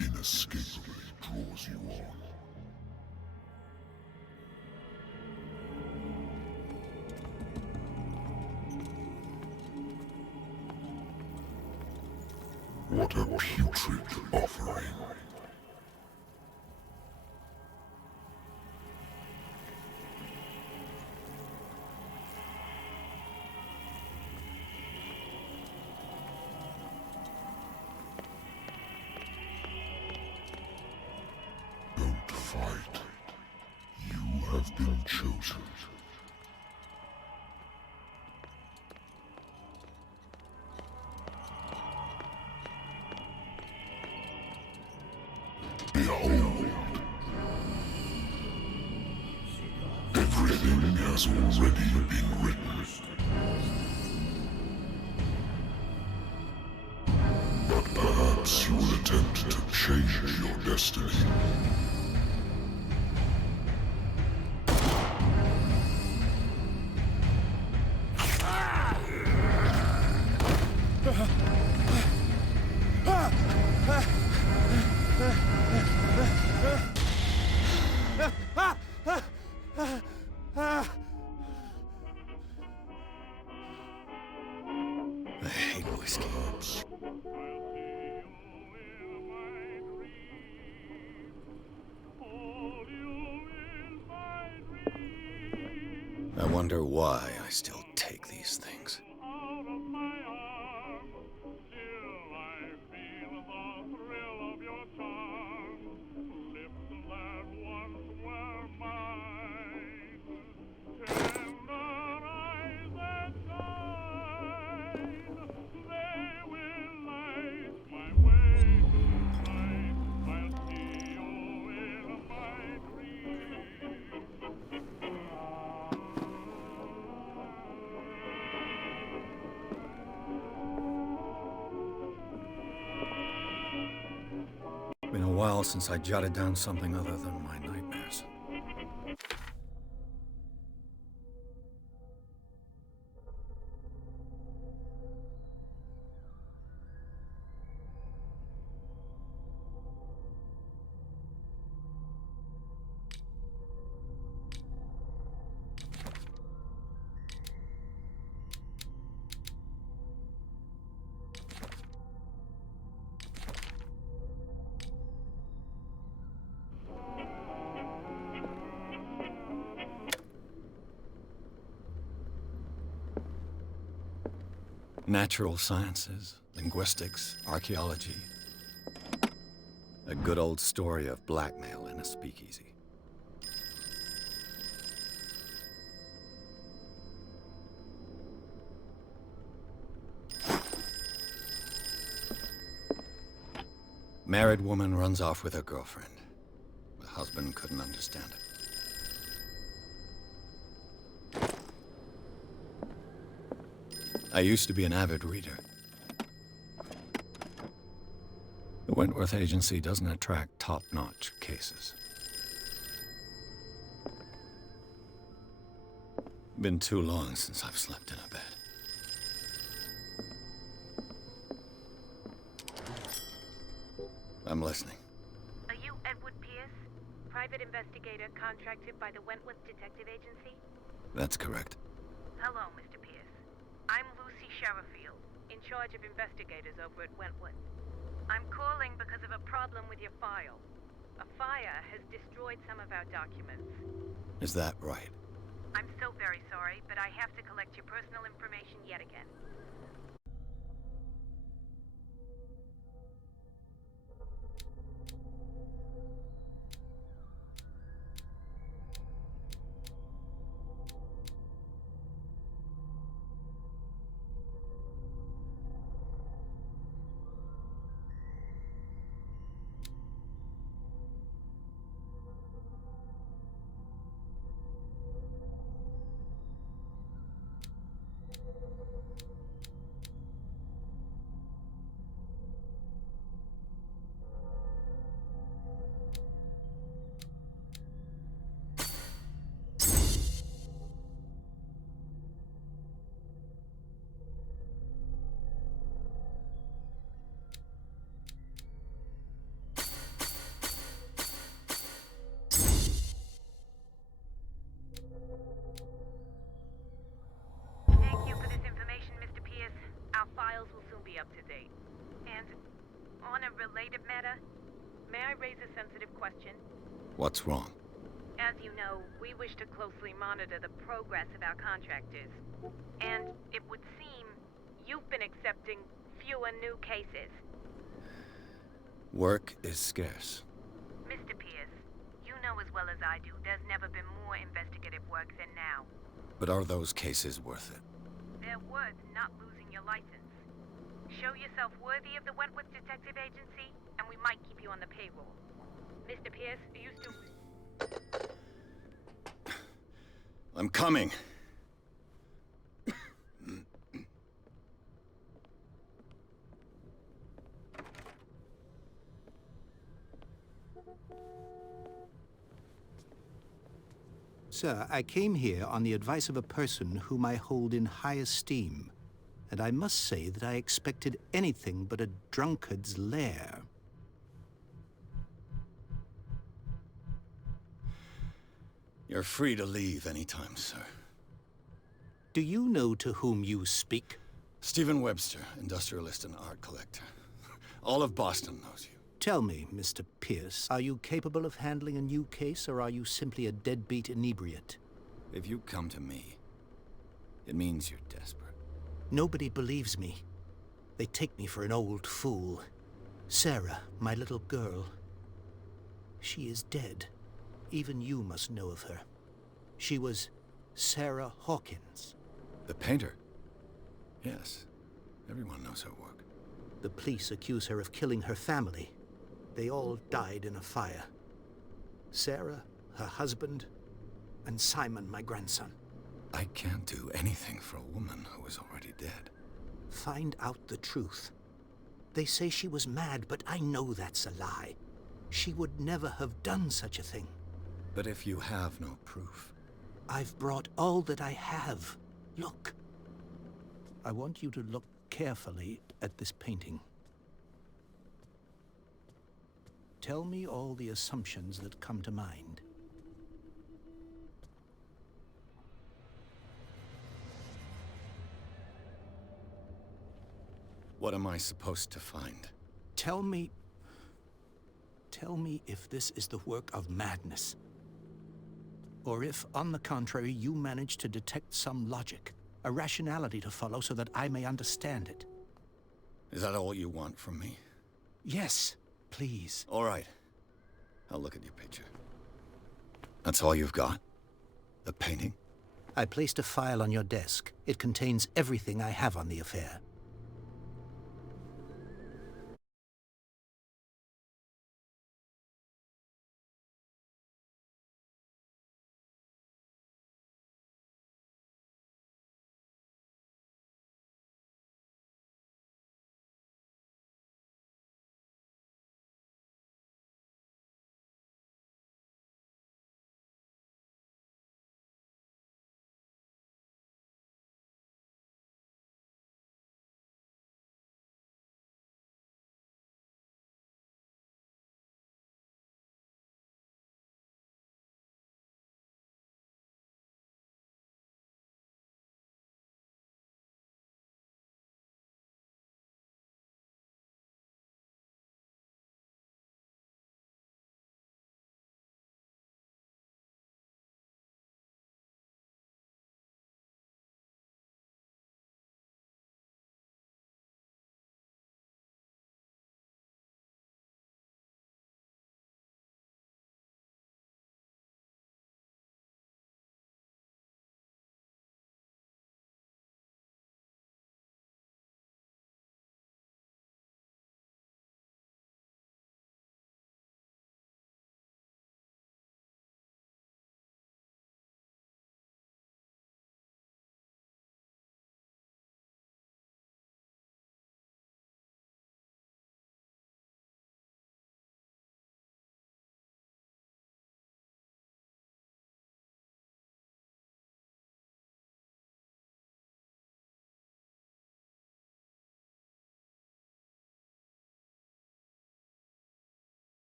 inescapably draws you on. What a putrid offering. Don't fight. You have been chosen. Behold. Everything has already been written. But perhaps you will attempt to change your destiny. I hate whiskey. I wonder why I still take these things. Been a while since I jotted down something other than my nightmares. Natural sciences, linguistics, archaeology. A good old story of blackmail in a speakeasy. Married woman runs off with her girlfriend. The husband couldn't understand it. I used to be an avid reader. The Wentworth Agency doesn't attract top-notch cases. Been too long since I've slept in a bed. I'm listening. Are you Edward Pierce, private investigator contracted by the Wentworth Detective Agency? That's correct. Hello, Mr. Pierce. I'm Lucy Sherifield, in charge of investigators over at Wentworth. I'm calling because of a problem with your file. A fire has destroyed some of our documents. Is that right? I'm so very sorry, but I have to collect your personal information yet again. Thank you for this information, Mr. Pierce. Our files will soon be up to date. And on a related matter, may I raise a sensitive question? What's wrong? As you know, we wish to closely monitor the progress of our contractors. And it would seem you've been accepting fewer new cases. Work is scarce. Mr. Pierce, you know as well as I do there's never been more investigative work than now. But are those cases worth it? They're worth not losing your license. Show yourself worthy of the Wentworth Detective Agency, and we might keep you on the payroll. Mr. Pierce, are you still... I'm coming. Sir, I came here on the advice of a person whom I hold in high esteem, and I must say that I expected anything but a drunkard's lair. You're free to leave anytime, sir. Do you know to whom you speak? Stephen Webster, industrialist and art collector. All of Boston knows you. Tell me, Mr. Pierce, are you capable of handling a new case, or are you simply a deadbeat inebriate? If you come to me, it means you're desperate. Nobody believes me. They take me for an old fool. Sarah, my little girl, she is dead. Even you must know of her. She was Sarah Hawkins. The painter? Yes. Everyone knows her work. The police accuse her of killing her family. They all died in a fire. Sarah, her husband, and Simon, my grandson. I can't do anything for a woman who is already dead. Find out the truth. They say she was mad, but I know that's a lie. She would never have done such a thing. But if you have no proof... I've brought all that I have. Look. I want you to look carefully at this painting. Tell me all the assumptions that come to mind. What am I supposed to find? Tell me if this is the work of madness. Or if, on the contrary, you manage to detect some logic, a rationality to follow so that I may understand it. Is that all you want from me? Yes, please. All right. I'll look at your picture. That's all you've got? The painting? I placed a file on your desk. It contains everything I have on the affair.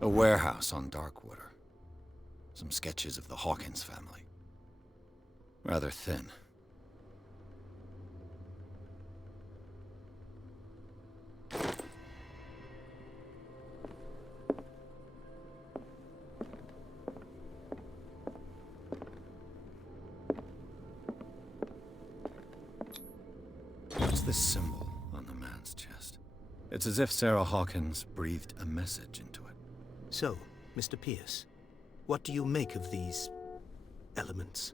A warehouse on Darkwater. Some sketches of the Hawkins family. Rather thin. What's this symbol on the man's chest? It's as if Sarah Hawkins breathed a message into it. So, Mr. Pierce, what do you make of these elements?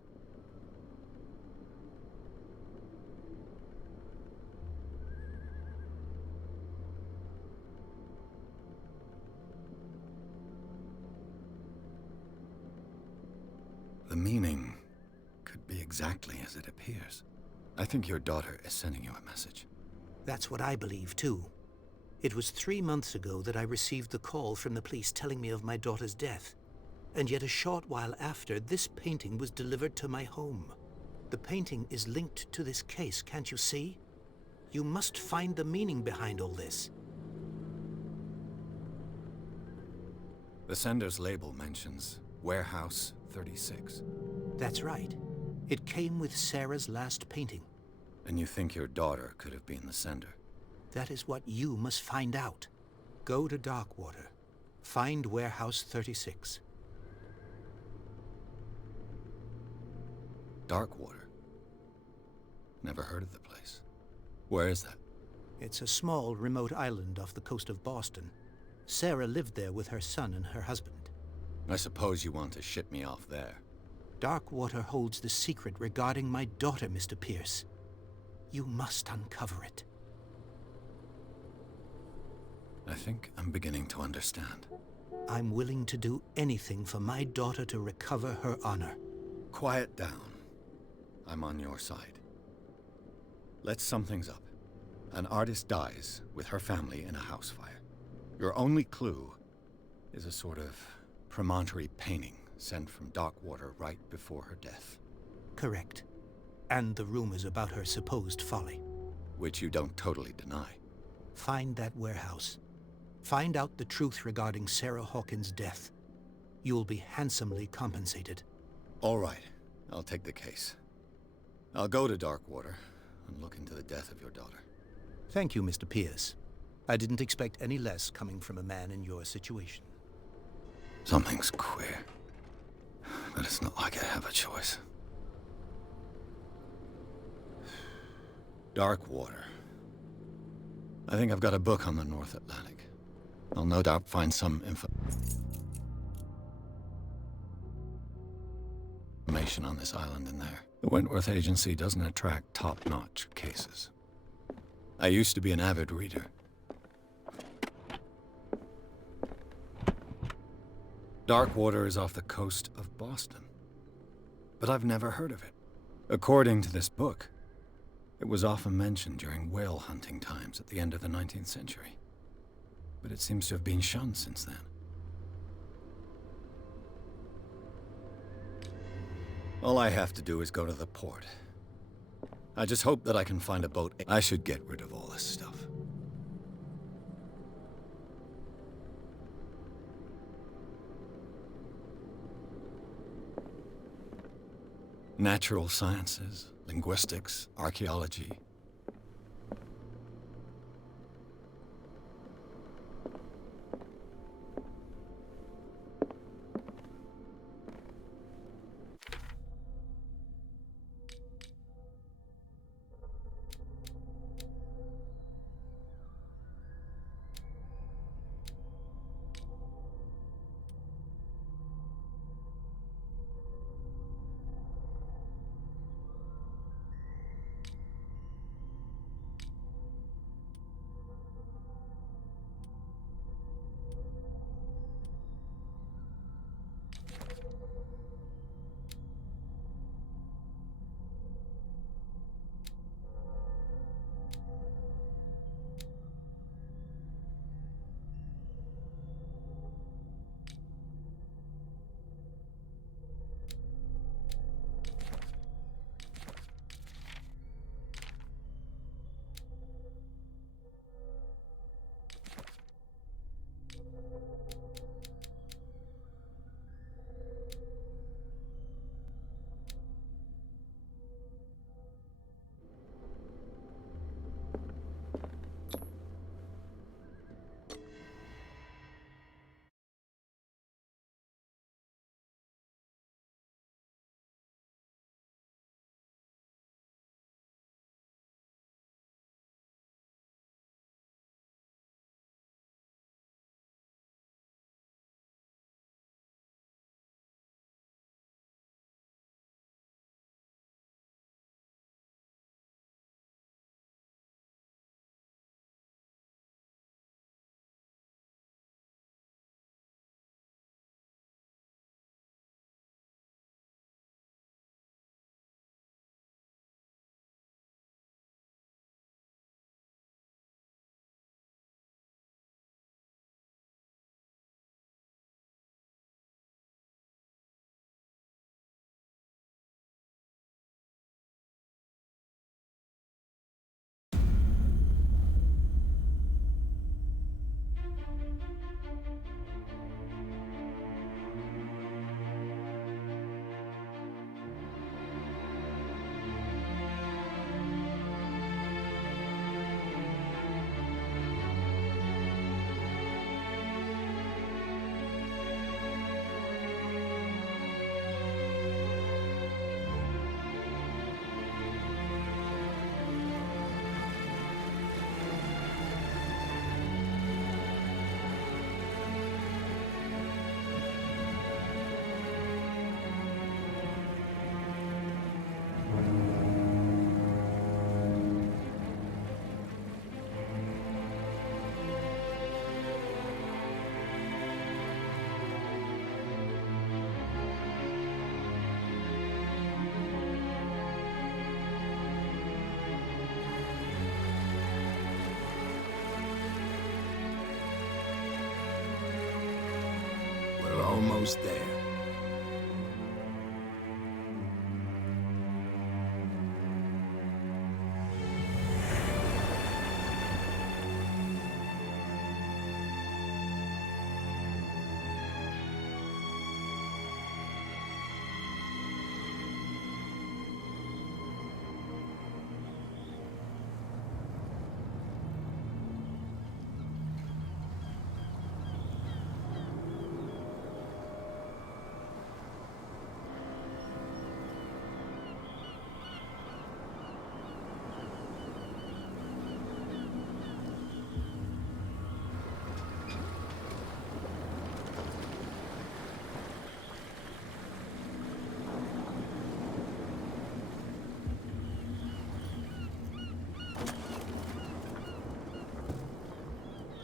The meaning could be exactly as it appears. I think your daughter is sending you a message. That's what I believe, too. It was 3 months ago that I received the call from the police telling me of my daughter's death. And yet a short while after, this painting was delivered to my home. The painting is linked to this case, can't you see? You must find the meaning behind all this. The sender's label mentions Warehouse 36. That's right. It came with Sarah's last painting. And you think your daughter could have been the sender? That is what you must find out. Go to Darkwater. Find Warehouse 36. Darkwater? Never heard of the place. Where is that? It's a small, remote island off the coast of Boston. Sarah lived there with her son and her husband. I suppose you want to ship me off there. Darkwater holds the secret regarding my daughter, Mr. Pierce. You must uncover it. I think I'm beginning to understand. I'm willing to do anything for my daughter to recover her honor. Quiet down. I'm on your side. Let's sum things up. An artist dies with her family in a house fire. Your only clue is a sort of promontory painting sent from Darkwater right before her death. Correct. And the rumors about her supposed folly. Which you don't totally deny. Find that warehouse. Find out the truth regarding Sarah Hawkins' death. You'll be handsomely compensated. All right. I'll take the case. I'll go to Darkwater and look into the death of your daughter. Thank you, Mr. Pierce. I didn't expect any less coming from a man in your situation. Something's queer. But it's not like I have a choice. Darkwater. I think I've got a book on the North Atlantic. I'll no doubt find some information on this island in there. The Wentworth Agency doesn't attract top-notch cases. I used to be an avid reader. Darkwater is off the coast of Boston. But I've never heard of it. According to this book, it was often mentioned during whale hunting times at the end of the 19th century. But it seems to have been shunned since then. All I have to do is go to the port. I just hope that I can find a boat. I should get rid of all this stuff. Natural sciences, linguistics, archaeology. almost there.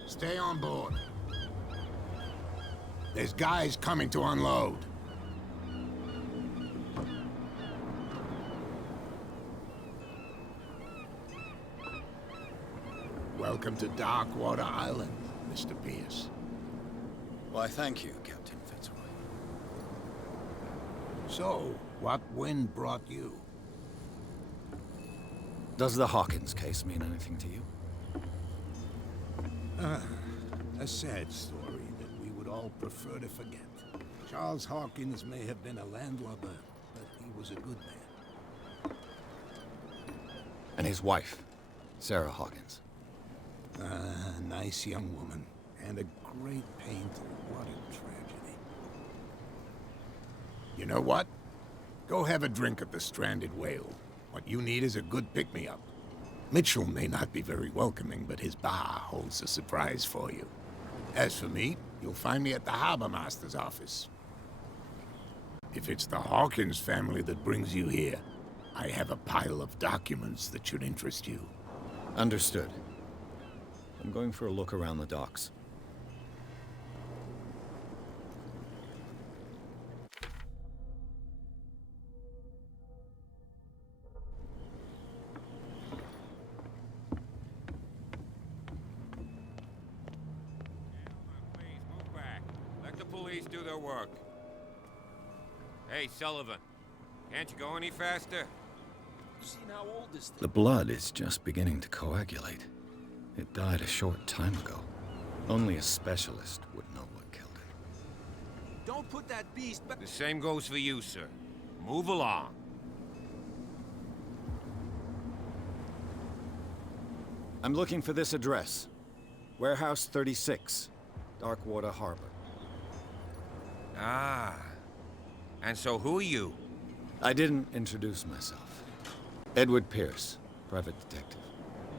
Stay on board. There's guys coming to unload. Welcome to Darkwater Island, Mr. Pierce. Why, thank you, Captain Fitzroy. So, what wind brought you? Does the Hawkins case mean anything to you? A sad story that we would all prefer to forget. Charles Hawkins may have been a landlubber, but he was a good man. And his wife, Sarah Hawkins. A nice young woman, and a great painter. What a tragedy. You know what? Go have a drink at the Stranded Whale. What you need is a good pick-me-up. Mitchell may not be very welcoming, but his bar holds a surprise for you. As for me, you'll find me at the Harbor Master's office. If it's the Hawkins family that brings you here, I have a pile of documents that should interest you. Understood. I'm going for a look around the docks. Police do their work. Hey, Sullivan. Can't you go any faster? How old is this? The blood is just beginning to coagulate. It died a short time ago. Only a specialist would know what killed it. Don't put that beast back. The same goes for you, sir. Move along. I'm looking for this address. Warehouse 36, Darkwater Harbor. Ah. And so who are you? I didn't introduce myself. Edward Pierce, private detective.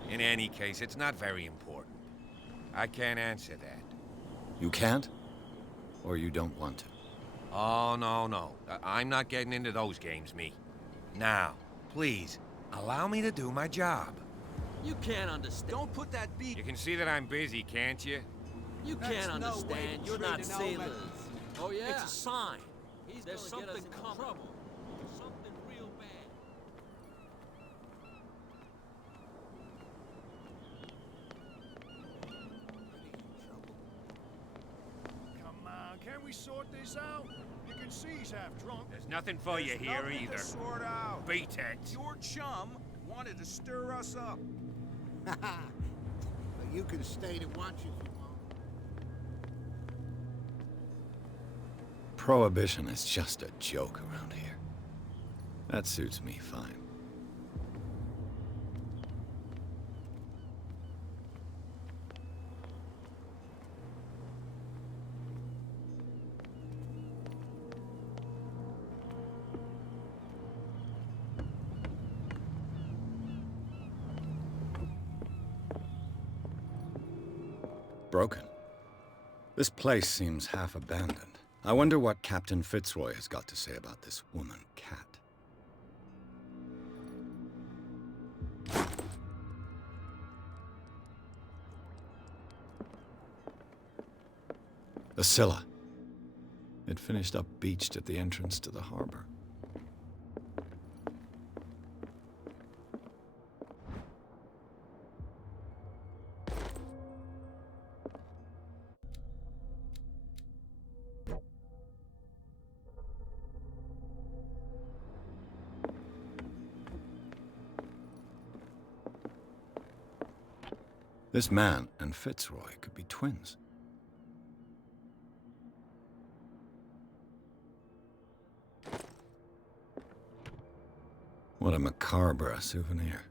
In any case, it's not very important. I can't answer that. You can't? Or you don't want to? Oh, no. I'm not getting into those games, me. Now, please, allow me to do my job. You can't understand. Don't put that beast. You can see that I'm busy, can't you? You can't understand. You're not sailors. Oh yeah. It's a sign. There's something coming. Trouble. Something real bad. Come on, can't we sort this out? You can see he's half drunk. There's nothing for you here Nothing either. to sort out. Beat it. Your chum wanted to stir us up. But you can stay to watch if you want. Prohibition is just a joke around here. That suits me fine. Broken. This place seems half abandoned. I wonder what Captain Fitzroy has got to say about this woman, Cat. The Scylla. It finished up beached at the entrance to the harbor. This man and Fitzroy could be twins. What a macabre souvenir.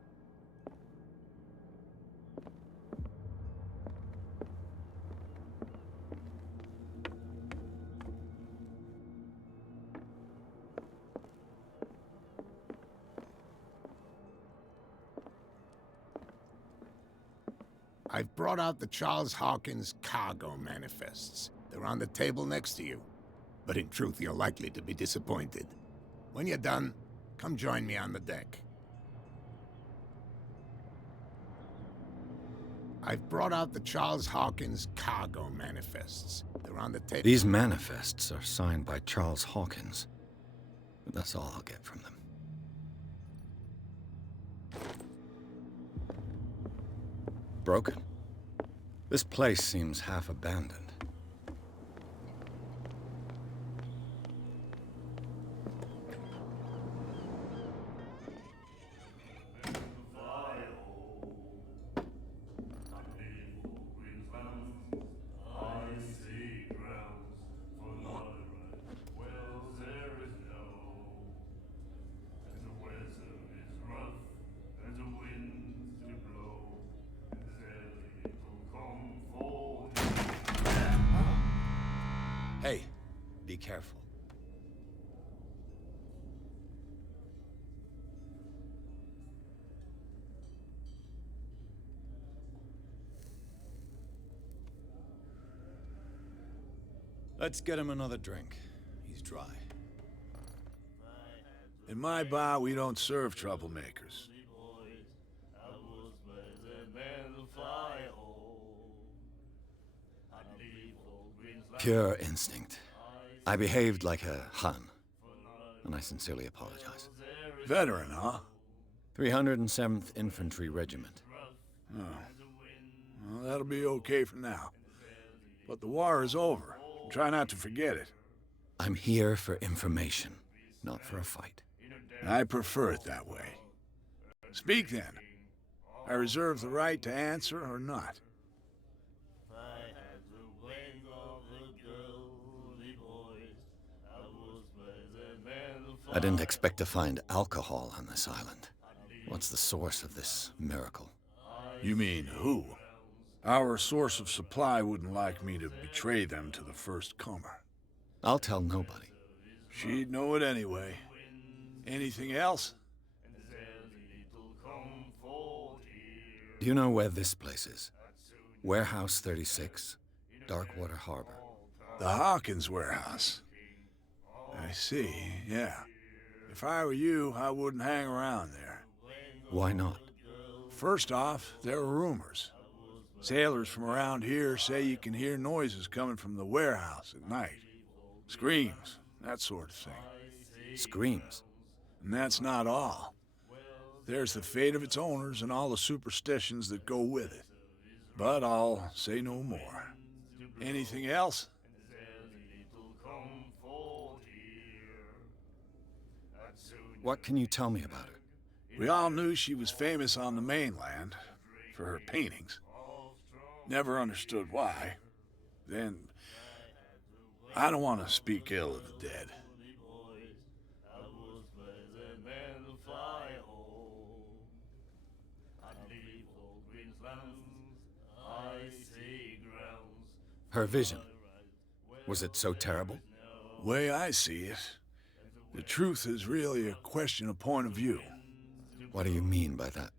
I've brought out the Charles Hawkins cargo manifests. They're on the table next to you. But in truth, you're likely to be disappointed. When you're done, come join me on the deck. I've brought out the Charles Hawkins cargo manifests. They're on the table. These manifests are signed by Charles Hawkins. But that's all I'll get from them. Broken. This place seems half abandoned. Hey, be careful. Let's get him another drink. He's dry. In my bar, we don't serve troublemakers. Pure instinct. I behaved like a Hun, and I sincerely apologize. Veteran, huh? 307th Infantry Regiment. Oh. Well, that'll be okay for now. But the war is over. Try not to forget it. I'm here for information, not for a fight. I prefer it that way. Speak then. I reserve the right to answer or not. I didn't expect to find alcohol on this island. What's the source of this miracle? You mean who? Our source of supply wouldn't like me to betray them to the first comer. I'll tell nobody. She'd know it anyway. Anything else? Do you know where this place is? Warehouse 36, Darkwater Harbor. The Hawkins warehouse. I see, yeah. If I were you, I wouldn't hang around there. Why not? First off, there are rumors. Sailors from around here say you can hear noises coming from the warehouse at night. Screams, that sort of thing. Screams? And that's not all. There's the fate of its owners and all the superstitions that go with it. But I'll say no more. Anything else? What can you tell me about her? We all knew she was famous on the mainland for her paintings. Never understood why. Then, I don't want to speak ill of the dead. Her vision. Was it so terrible? Way I see it, the truth is really a question of point of view. What do you mean by that?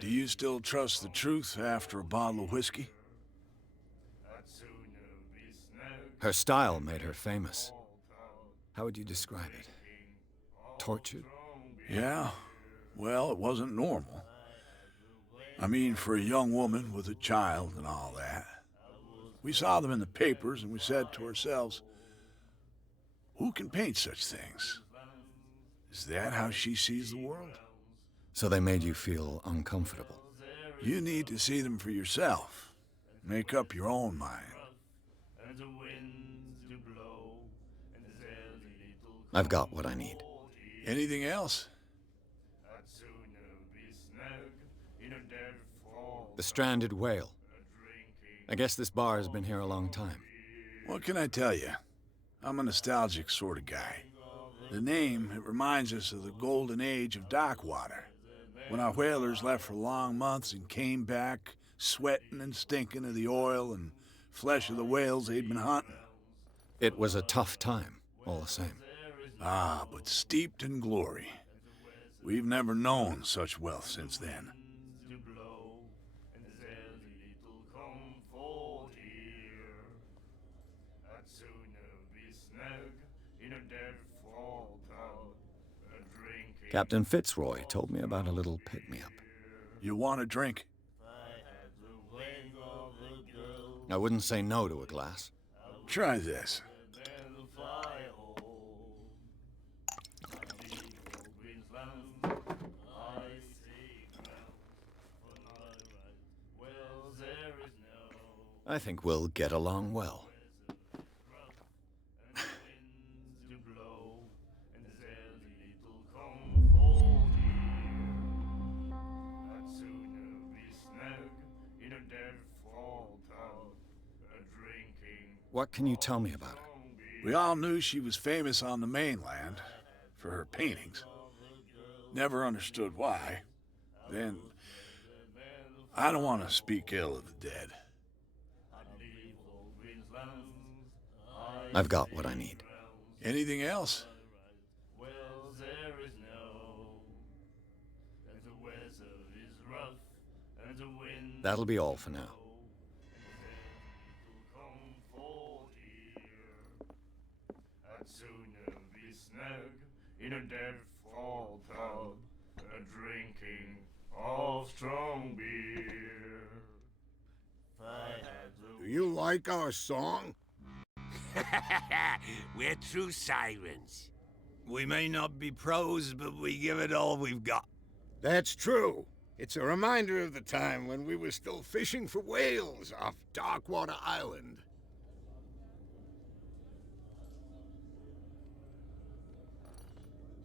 Do you still trust the truth after a bottle of whiskey? Her style made her famous. How would you describe it? Tortured? Yeah. Well, it wasn't normal. I mean, for a young woman with a child and all that. We saw them in the papers and we said to ourselves, who can paint such things? Is that how she sees the world? So they made you feel uncomfortable? You need to see them for yourself. Make up your own mind. I've got what I need. Anything else? The stranded whale. I guess this bar has been here a long time. What can I tell you? I'm a nostalgic sort of guy. The name, it reminds us of the golden age of dock water, when our whalers left for long months and came back sweating and stinking of the oil and flesh of the whales they'd been hunting. It was a tough time, all the same. Ah, but steeped in glory. We've never known such wealth since then. Captain Fitzroy told me about a little pick-me-up. You want a drink? I wouldn't say no to a glass. Try this. I think we'll get along well. What can you tell me about her? We all knew she was famous on the mainland for her paintings. Never understood why. Then, I don't want to speak ill of the dead. I've got what I need. Anything else? That'll be all for now. In a dead fall tub, drinking of strong beer. Do you like our song? We're true sirens. We may not be pros, but we give it all we've got. That's true. It's a reminder of the time when we were still fishing for whales off Darkwater Island.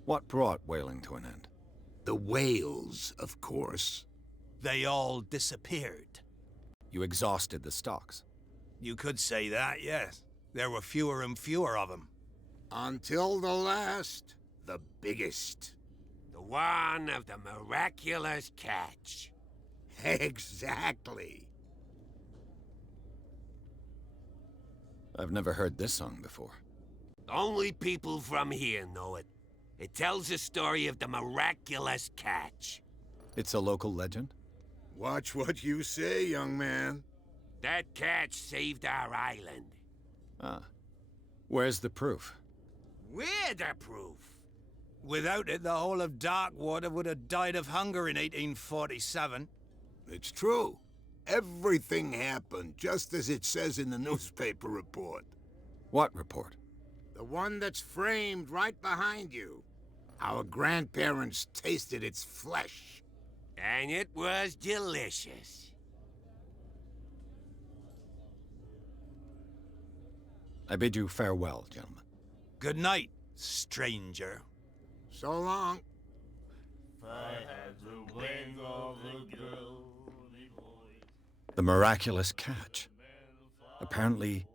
What brought whaling to an end? The whales, of course. They all disappeared. You exhausted the stocks. You could say that, yes. There were fewer and fewer of them. Until the last, the biggest. The one of the miraculous catch. Exactly. I've never heard this song before. Only people from here know it. It tells the story of the miraculous catch. It's a local legend? Watch what you say, young man. That catch saved our island. Ah. Where's the proof? We're the proof. Without it, the whole of Darkwater would have died of hunger in 1847. It's true. Everything happened just as it says in the newspaper report. What report? The one that's framed right behind you. Our grandparents tasted its flesh. And it was delicious. I bid you farewell, gentlemen. Good night, stranger. So long. The miraculous catch. Apparently,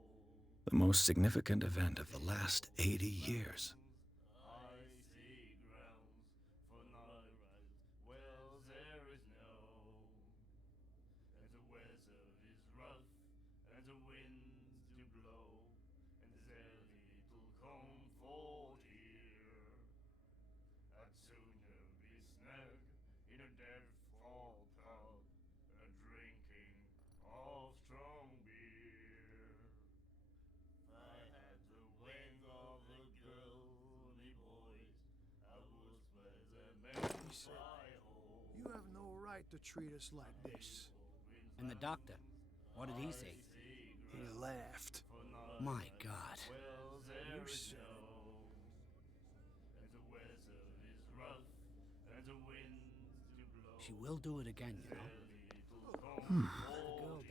the most significant event of the last 80 years. You have no right to treat us like this. And the doctor, what did he say? He laughed. My God. You said it. She will do it again, you know.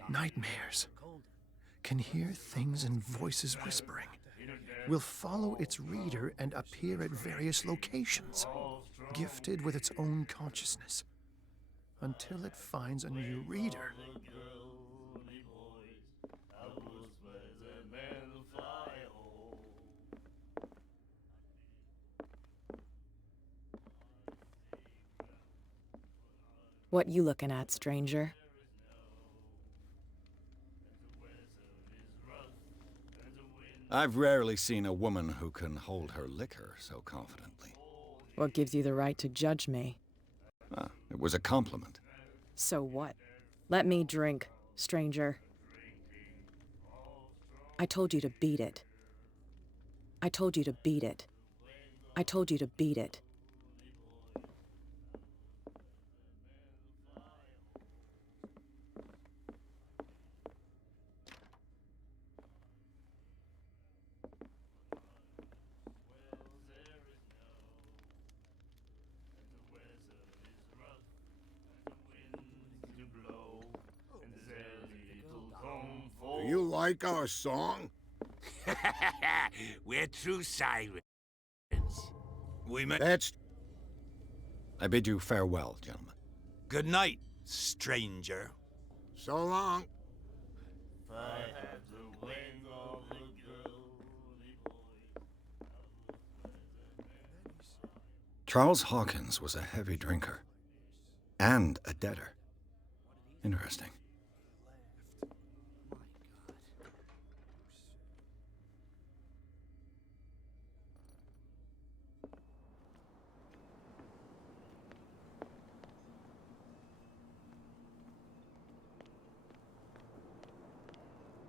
Nightmares. Can hear things and voices whispering. Will follow its reader and appear at various locations, gifted with its own consciousness, until it finds a new reader. What you looking at, stranger? I've rarely seen a woman who can hold her liquor so confidently. What gives you the right to judge me? Ah, it was a compliment. So what? Let me drink, stranger. I told you to beat it. I told you to beat it. I told you to beat it. Do you like our song? We're true sirens. We met. That's... I bid you farewell, gentlemen. Good night, stranger. So long. Charles Hawkins was a heavy drinker. And a debtor. Interesting.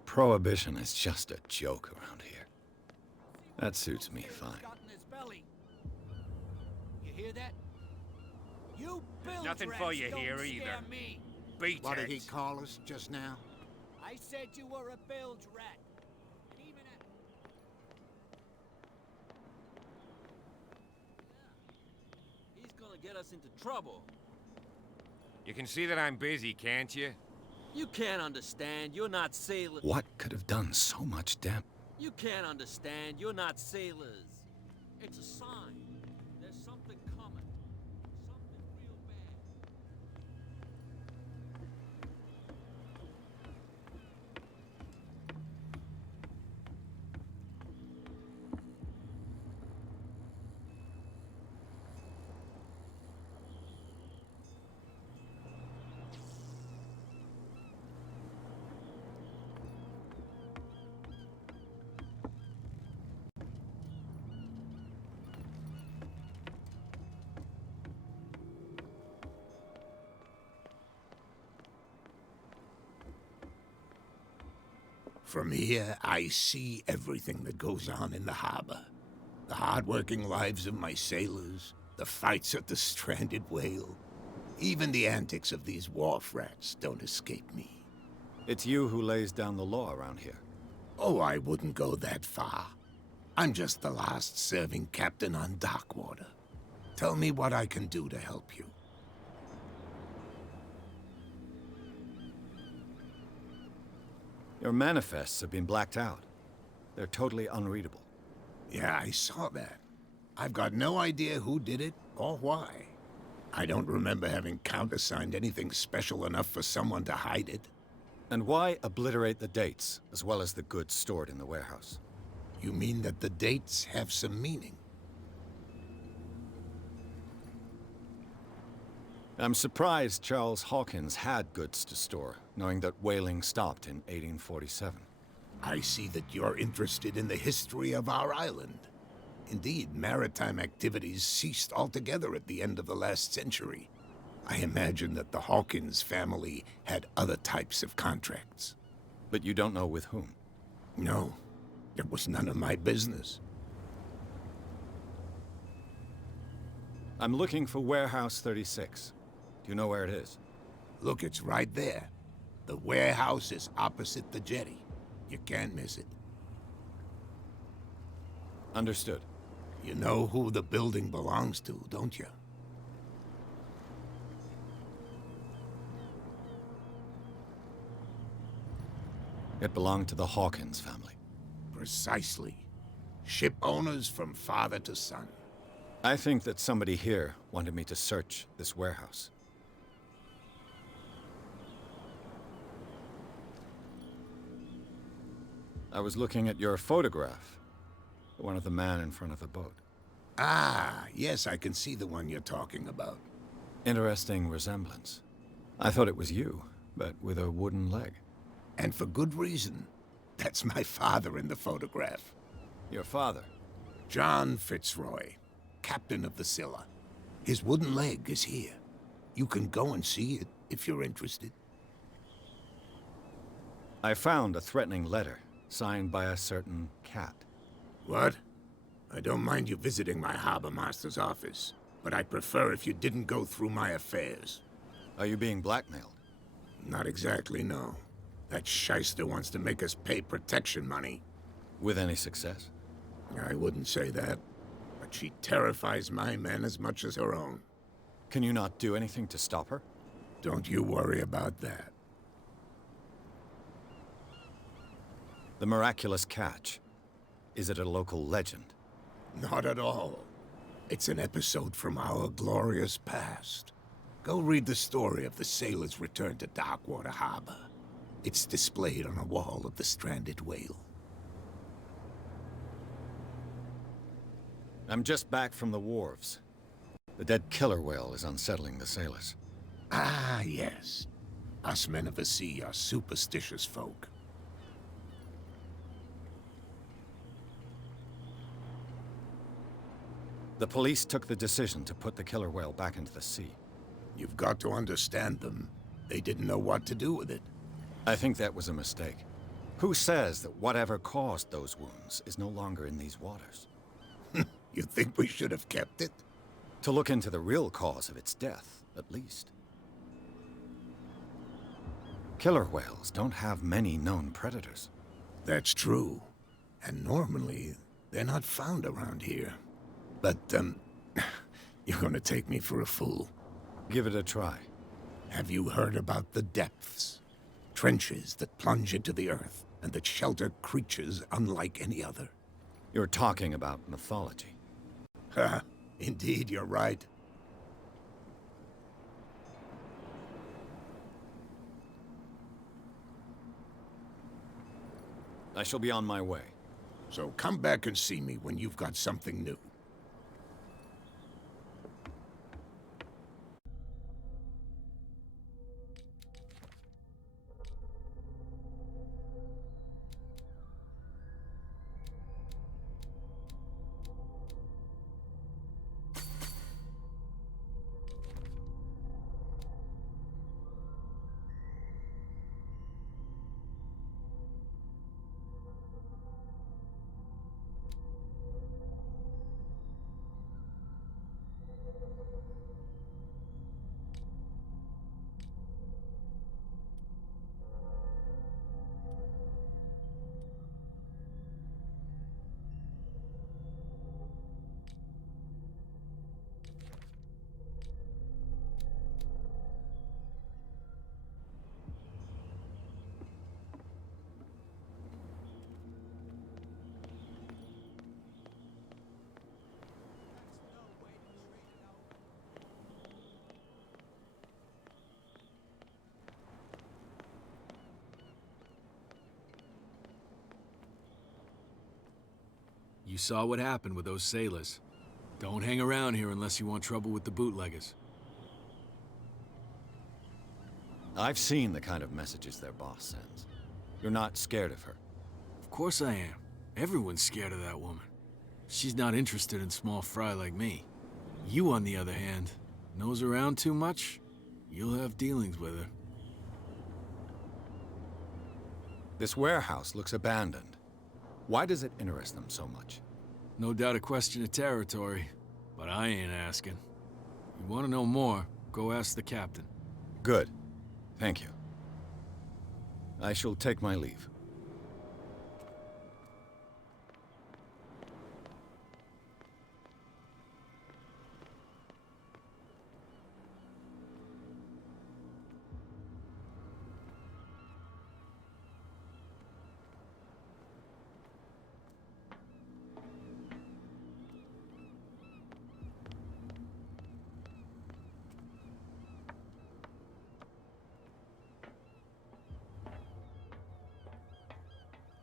Prohibition is just a joke around here. That suits me fine. You hear that? You build Nothing for you don't here scare either. Me. Beat What did he it. call us just now? I said you were a bilge rat. And even at... Yeah. He's gonna get us into trouble. You can see that I'm busy, can't you? You can't understand. You're not sailors. What could have done so much damage? You can't understand. You're not sailors. It's a sign. There's something coming. Something real bad. From here, I see everything that goes on in the harbor. The hard-working lives of my sailors, the fights at the stranded whale. Even the antics of these wharf rats don't escape me. It's you who lays down the law around here. Oh, I wouldn't go that far. I'm just the last serving captain on Darkwater. Tell me what I can do to help you. Your manifests have been blacked out. They're totally unreadable. Yeah, I saw that. I've got no idea who did it or why. I don't remember having countersigned anything special enough for someone to hide it. And why obliterate the dates, as well as the goods stored in the warehouse? You mean that the dates have some meaning? I'm surprised Charles Hawkins had goods to store, knowing that whaling stopped in 1847. I see that you're interested in the history of our island. Indeed, maritime activities ceased altogether at the end of the last century. I imagine that the Hawkins family had other types of contracts. But you don't know with whom? No, it was none of my business. I'm looking for Warehouse 36. Do you know where it is? Look, it's right there. The warehouse is opposite the jetty. You can't miss it. Understood. You know who the building belongs to, don't you? It belonged to the Hawkins family. Precisely. Ship owners from father to son. I think that somebody here wanted me to search this warehouse. I was looking at your photograph. The one of the man in front of the boat. Ah, yes, I can see the one you're talking about. Interesting resemblance. I thought it was you, but with a wooden leg. And for good reason. That's my father in the photograph. Your father? John Fitzroy, captain of the Scylla. His wooden leg is here. You can go and see it if you're interested. I found a threatening letter, signed by a certain cat. What? I don't mind you visiting my harbor master's office, but I'd prefer if you didn't go through my affairs. Are you being blackmailed? Not exactly, no. That shyster wants to make us pay protection money. With any success? I wouldn't say that, but she terrifies my men as much as her own. Can you not do anything to stop her? Don't you worry about that. The miraculous catch. Is it a local legend? Not at all. It's an episode from our glorious past. Go read the story of the sailor's return to Darkwater Harbor. It's displayed on a wall of the Stranded Whale. I'm just back from the wharves. The dead killer whale is unsettling the sailors. Ah, yes. Us men of the sea are superstitious folk. The police took the decision to put the killer whale back into the sea. You've got to understand them. They didn't know what to do with it. I think that was a mistake. Who says that whatever caused those wounds is no longer in these waters? You think we should have kept it? To look into the real cause of its death, at least. Killer whales don't have many known predators. That's true. And normally, they're not found around here. But, you're gonna take me for a fool. Give it a try. Have you heard about the depths? Trenches that plunge into the earth, and that shelter creatures unlike any other. You're talking about mythology. Ha! Indeed, you're right. I shall be on my way. So come back and see me when you've got something new. You saw what happened with those sailors. Don't hang around here unless you want trouble with the bootleggers. I've seen the kind of messages their boss sends. You're not scared of her? Of course I am. Everyone's scared of that woman. She's not interested in small fry like me. You, on the other hand, nose around too much, you'll have dealings with her. This warehouse looks abandoned. Why does it interest them so much? No doubt a question of territory, but I ain't asking. You want to know more, go ask the captain. Good. Thank you. I shall take my leave.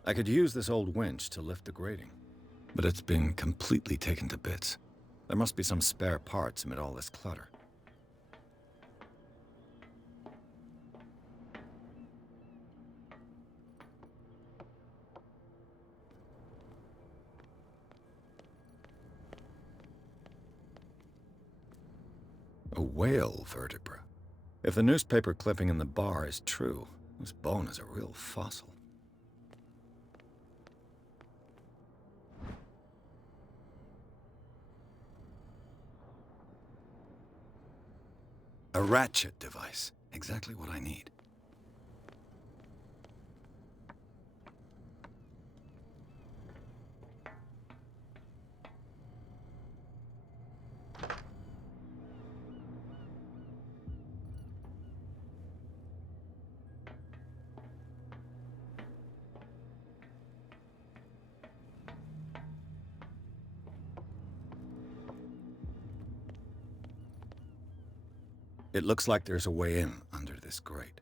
I could use this old winch to lift the grating, but it's been completely taken to bits. There must be some spare parts amid all this clutter. A whale vertebra. If the newspaper clipping in the bar is true, this bone is a real fossil. A ratchet device. Exactly what I need. It looks like there's a way in under this grate.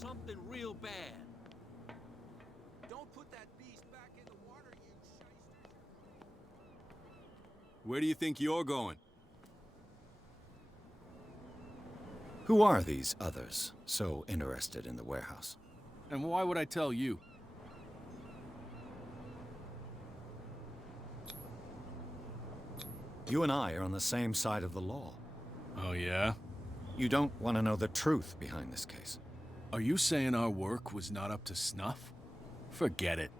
Something real bad. Don't put that beast back in the water, you shysters. Where do you think you're going? Who are these others so interested in the warehouse? And why would I tell you? You and I are on the same side of the law. Oh, yeah? You don't want to know the truth behind this case. Are you saying our work was not up to snuff? Forget it.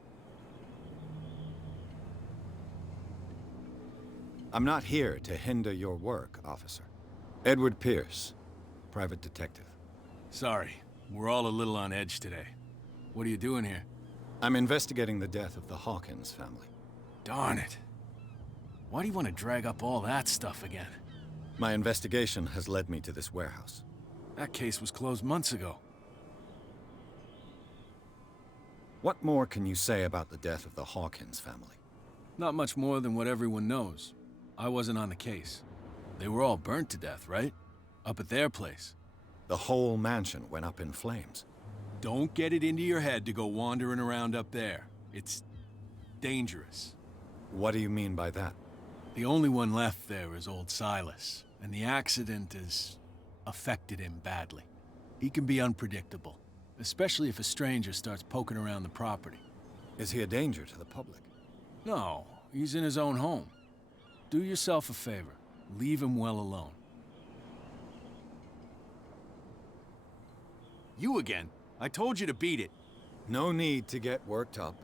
I'm not here to hinder your work, officer. Edward Pierce, private detective. Sorry, we're all a little on edge today. What are you doing here? I'm investigating the death of the Hawkins family. Darn it. Why do you want to drag up all that stuff again? My investigation has led me to this warehouse. That case was closed months ago. What more can you say about the death of the Hawkins family? Not much more than what everyone knows. I wasn't on the case. They were all burnt to death, right? Up at their place. The whole mansion went up in flames. Don't get it into your head to go wandering around up there. It's dangerous. What do you mean by that? The only one left there is old Silas, and the accident has affected him badly. He can be unpredictable, especially if a stranger starts poking around the property. Is he a danger to the public? No, he's in his own home. Do yourself a favor. Leave him well alone. You again? I told you to beat it. No need to get worked up.